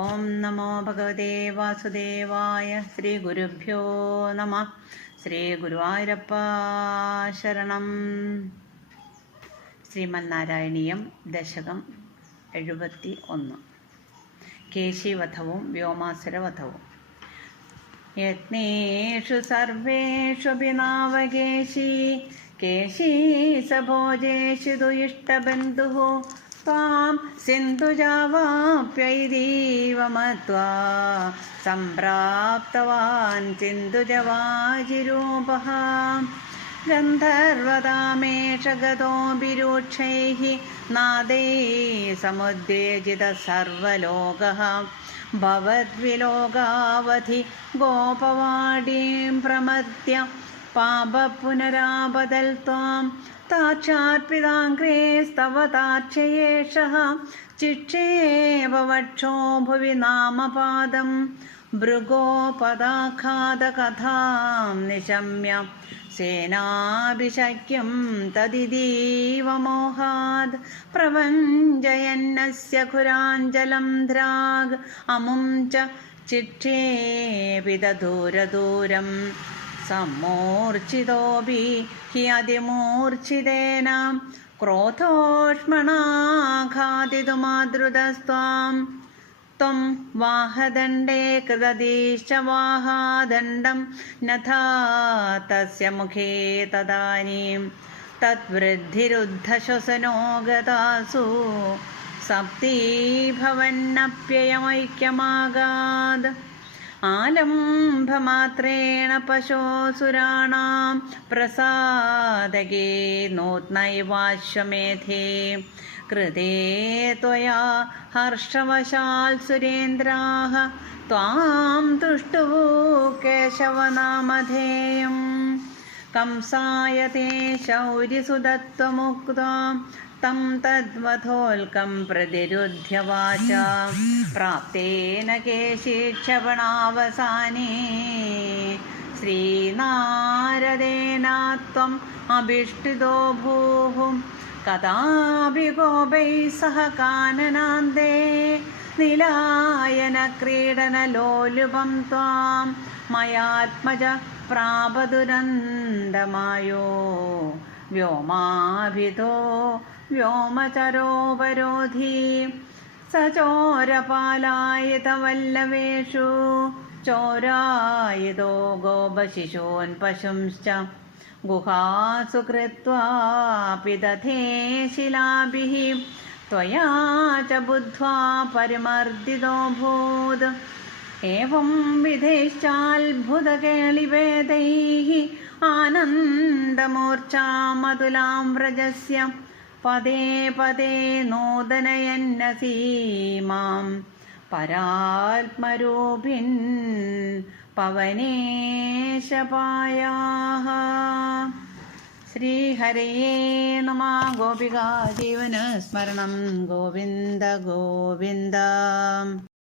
ഓം നമോ ഭഗവതേ വാസുദേവായ. ശ്രീ ഗുരുഭ്യോ നമ. ശ്രീ ഗുരുവായൂരപ്പ ശരണം. ശ്രീമന്നാരായണീയം ദശകം 71. കേശീവധവും വ്യോമാസുരവധവും. യജ്ഞേഷു സർവേഷ്വഭിനാവകേശി കേശീ സഭോജേഷു ദുയിഷ്ടബന്ധുഃ ത്വാം സിന്ധുജാവാപ്യൈരീവ മത്വാ സംപ്രാപ്തവാൻ സിന്ധുജവാജിരൂപഃ ഗന്ധർവതാമേഷ ഗതോഭിരൂക്ഷൈഃ നാദൈഃ സമുദ്വേജിതഃ സർവലോകഃ ഭവദ്വിലോകാവധി ഗോപവാടീം പ്രമദ്യ പാപപുനരാപതൽ ത്വാം താക്ഷാർപ്പിതാംഘ്രേസ്തവ താർച്ചയേഷഃ ചിക്ഷേപ വക്ഷോ ഭുവി നാമപാദം ഭൃഗോപദാഘാതകഥാം നിശമ്യ സേനാഭിഷക്യം തദിതീവ മോഹാദ് പ്രവഞ്ചയന്നസ്യ ഖുരാഞ്ജലം ദ്രാഗ് അമും ച ചിക്ഷേപിതദൂരദൂരം സമ്മൂർച്ഛിതോപി ഹി അതിമൂർച്ഛിതേന ക്രോധോഷ്മണാഘാതിതുമാദ്രുതസ്ത്വാം ത്വം വാഹദണ്ഡേ കൃതദീശ്ച വാഹാദണ്ഡം നഥാ തസ്യ മുഖേ തദാനീം തദ്വൃദ്ധിരുദ്ധശ്വസനോ ഗതാസു സപ്തീഭവന്നപ്യയമൈക്യമാഗാദ് ആലംഭമാത്രേണ പശോസുരാണാം പ്രസാദകേ നൂത്നൈവാശ്വമേധേ കൃതേ ത്വയാ ഹർഷവശാൽ സുരേന്ദ്രാഃ ത്വാം തുഷ്ടുഃ കേശവനാമധേയം കംസായ തേ ശൗര്യസുതത്വമുക്ത്വാ തം തദ്വധോൽകം പ്രതിരുധ്യ വാചാ പ്രാപ്തേന കേശീക്ഷപണാവസാനേ ശ്രീനാരദേനാത്വം അഭിഷ്ടിതോ ഭൂഃ കഥാപി ഗോപൈഃ സഹ കാനനാന്തേ നിലായന ക്രീഡനലോലുപം ത്വാം മയാത്മജ പ്രാപദുരന്തമായോ വ്യോമാഭിതോ വ്യോമചരോപരോധി സചോരപാലായതവല്ലവേഷു ചോരായതോ ഗോപശിശൂൻ പശുംശ്ച ഗുഹാസു കൃത്വാപി ദധേ ശിലാഭിഃ ത്വയാ ച ബുദ്ധ്വാ പരിമർദിതോऽഭൂത് ഏവം വിധേശ്ചാത്ഭുതകേളിവേदैः ആനന്ദമൂർച്ഛാമതുലാം വ്രജസ്യ പദേ പദേ നോദനയന്നസീമാം പരാത്മരൂപിൻ പവനേശപായാഃ. ശ്രീഹരയേ നമഃ. ഗോപികാ ജീവനസ്മരണം ഗോവിന്ദ ഗോവിന്ദ.